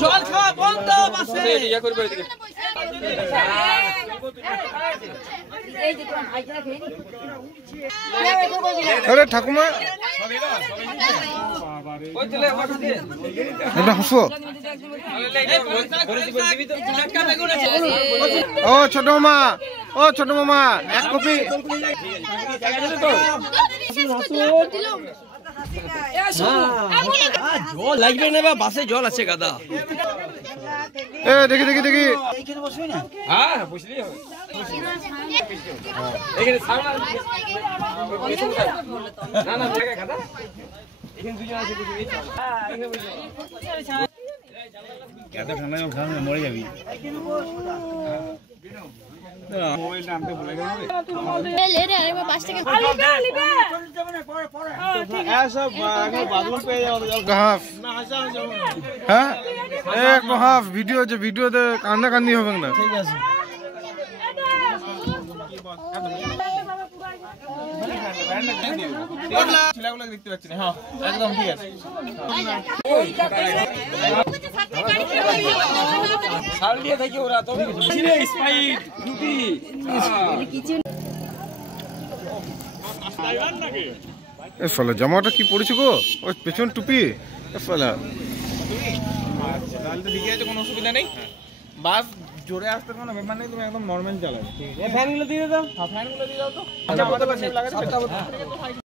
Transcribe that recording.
জল খাওয়া বন্ধ বাসে ইয়া করবে এদিকে আরে ঠাকুমা এটা হাসো ও ছোট মামা এক কপি জল লাগবে না বাসে জল আছে গাদা দেখি হ্যাঁ বুঝলি হবে এখানে সামনে না জায়গা গাদা এখানে দুজন আছে বুঝলি এখানে বুঝলি এত ঠান্ডা জল খাওয়া মরে যাবি মোবাইল নামতে ভুলে গেল ले रे अरे मैं 5 টাকা ऐसा अगर बाथरूम पे जाओ तो হাফ হ্যাঁ একটু হাফ ভিডিওতে কান্নাকান্দি হবে না ঠিক আছে ছেলেগুলো দেখতে পাচ্ছি না হ্যাঁ একদম ঠিক আছে ছাড় দিয়ে থাকি ওরা তো ছিলে স্পাইড ডিউটি এ শালা জামাটা কি পড়েছে গো ওই পেছন টুপি এ শালা আচ্ছা তাহলে তো ঠিক আছে কোনো অসুবিধা নেই বাস জোরে আসতে কোনো ব্যাপার নেই তুমি একদম নরমাল চালাবে ঠিক আছে ফ্যানগুলো দিয়ে দাও হ্যাঁ ফ্যানগুলো দিয়ে দাও তো আচ্ছা আমাদের পাশে লাগাতে